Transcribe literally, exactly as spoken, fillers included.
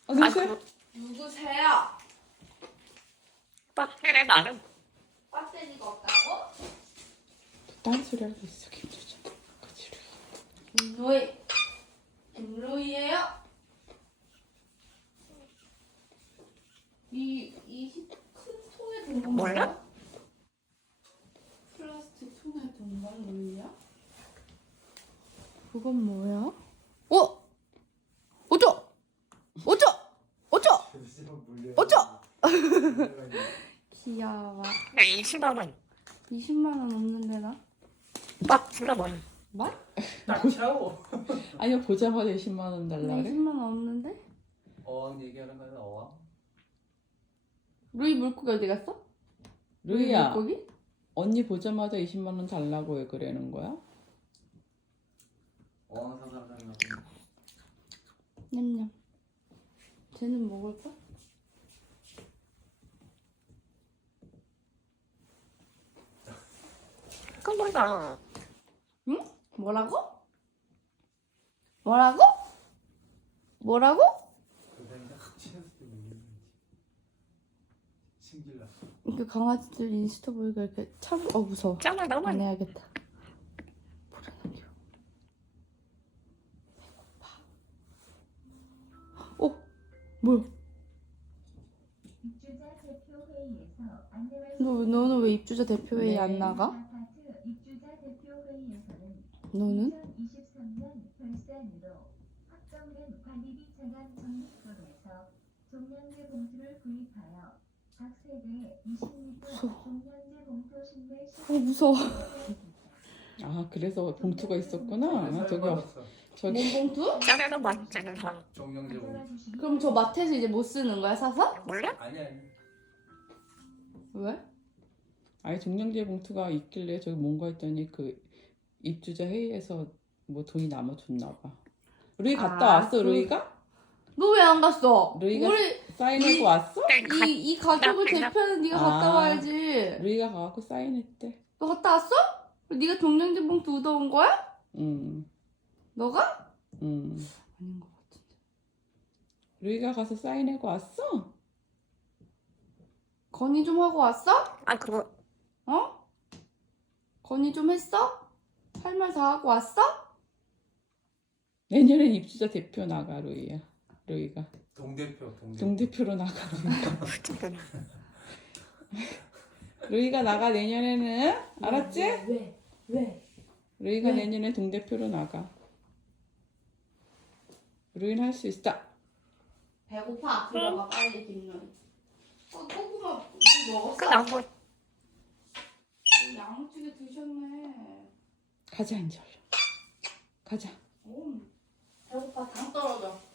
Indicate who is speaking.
Speaker 1: 누구세요?
Speaker 2: 누구세요?
Speaker 3: 배터리 나름.
Speaker 2: 배터리가 없다고?
Speaker 1: 딴 소리 하고 있어 김주정. 그치?
Speaker 2: 김로이. 김로이예요? 이, 이 큰 통에 든 건
Speaker 3: 몰라?
Speaker 2: 뭐야? 플라스틱 통에 든 건 로이야? 그건 뭐야? 어? 어쩌? 어쩌? 어쩌? 어쩌? 귀여워.
Speaker 3: 나 이십만 원.
Speaker 2: 이십만 원 없는데 나?
Speaker 3: 막 불러버려.
Speaker 2: 뭐?
Speaker 4: 딱 채워.
Speaker 1: 아니요 보자마자 이십만 원
Speaker 2: 나
Speaker 1: 달라래.
Speaker 2: 이십만 원 없는데?
Speaker 4: 어항 얘기하는 거는 어항?
Speaker 2: 루이 물고기 어디 갔어?
Speaker 1: 루이야
Speaker 2: 물고기?
Speaker 1: 언니 보자마자 이십만 원 달라고 왜 그러는 거야?
Speaker 4: 어항 사장님
Speaker 2: 냠냠. 쟤는 먹을까?
Speaker 3: 그거다.
Speaker 2: 응? 뭐라고? 뭐라고? 뭐라고?
Speaker 4: 그냥 같이 했을 때 먹는 신길라.
Speaker 2: 그 강아지들 인스타 보니까 이렇게 참, 어 무서워.
Speaker 3: 짱을 너무
Speaker 2: 안 해야겠다. 불안하게. 배고파. 어? 뭐야?
Speaker 5: 입주자 대표회의에서 안내할
Speaker 2: 너, 너는 왜 입주자 대표회의
Speaker 1: 네.
Speaker 2: 안 나가?
Speaker 5: 아파트 입주자 대표회의에서는
Speaker 2: 너는?
Speaker 5: 이천이십삼 년 결산으로 확정된 관리비 차감 적립금에서 종량제 봉투를 구입하여 각 세대 이십 리터
Speaker 2: 무서워.
Speaker 5: 종량제 봉투 신매
Speaker 2: 어 무서워.
Speaker 1: 아 그래서 봉투가 있었구나. 아, 저기 저기
Speaker 2: 몸봉투?
Speaker 3: 짱에서 맞지는 사.
Speaker 4: 정령제 봉.
Speaker 2: 그럼 저 마트에서 이제 못 쓰는 거야 사서?
Speaker 3: 몰라?
Speaker 4: 아니 아니.
Speaker 2: 왜?
Speaker 1: 아니 종량제 봉투가 있길래 저기 뭔가 했더니 그 입주자 회의에서 뭐 돈이 남아줬나 봐. 루이 갔다
Speaker 2: 아,
Speaker 1: 왔어
Speaker 2: 그-
Speaker 1: 루이가?
Speaker 2: 너 왜 안 갔어?
Speaker 1: 루이가
Speaker 2: 우리
Speaker 1: 사인하고 왔어?
Speaker 2: 이, 이 가족을 대표하는 네가 갔다
Speaker 1: 아.
Speaker 2: 와야지.
Speaker 1: 루이가 가갖고 사인했대.
Speaker 2: 너 갔다 왔어? 네가 종량제 봉투 얻어온 거야?
Speaker 1: 응,
Speaker 2: 너가?
Speaker 1: 응.
Speaker 2: 아닌 것 같은데.
Speaker 1: 루이가 가서 사인하고 왔어?
Speaker 2: 건의 좀 하고 왔어?
Speaker 3: 아 그거
Speaker 2: 어? 건의 좀 했어? 할 말 다 하고 왔어?
Speaker 1: 내년엔 입주자 대표 나가 루이야. 루이가
Speaker 4: 동대표 동대표.
Speaker 1: 동대표로 나가.
Speaker 3: 조금.
Speaker 1: 루이가 나가 내년에는 알았지?
Speaker 2: 왜? 왜?
Speaker 1: 루이가
Speaker 2: 왜?
Speaker 1: 내년에 동대표로 나가. 루이는 할 수 있어.
Speaker 2: 배고파. 들어가 빨리 김놀이. 어, 고구마 뭐 먹었어?
Speaker 3: 그냥 뭐
Speaker 2: 양치게 드셨네.
Speaker 1: 가자 이제 얼른. 가자.
Speaker 2: 오, 배고파. 당 떨어져.